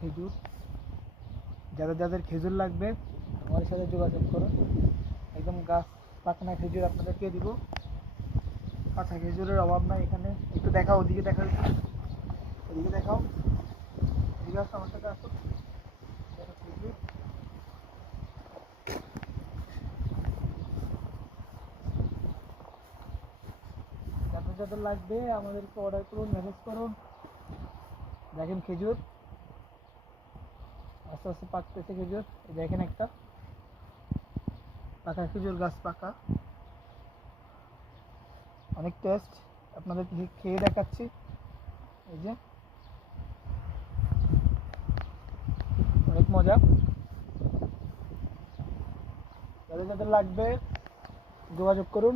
খেজুর। যাদের যাদের খেজুর লাগবে আমার সাথে যোগাযোগ করুন। একদম গাছ পাকনা খেজুর আপনাদেরকে দিব, কাঁচা খেজুরের অভাব নাই এখানে। একটু দেখাও, ওদিকে দেখাও, ওদিকে দেখাও, এদিকে আসো আমার সাথে আসো। দেখো খেজুর, যাদের যাদের লাগবে আমাদেরকে অর্ডার করুন, মেসেজ করুন। দেখেন খেজুর আস্তে আস্তে পাকতেছে খেজুর। এই দেখেন একটা পাকা খেজুর গাছ পাকা, অনেক টেস্ট। আপনাদের খেয়ে দেখাচ্ছি। এই যে অনেক মজা। যাদের যাদের লাগবে যোগাযোগ করুন।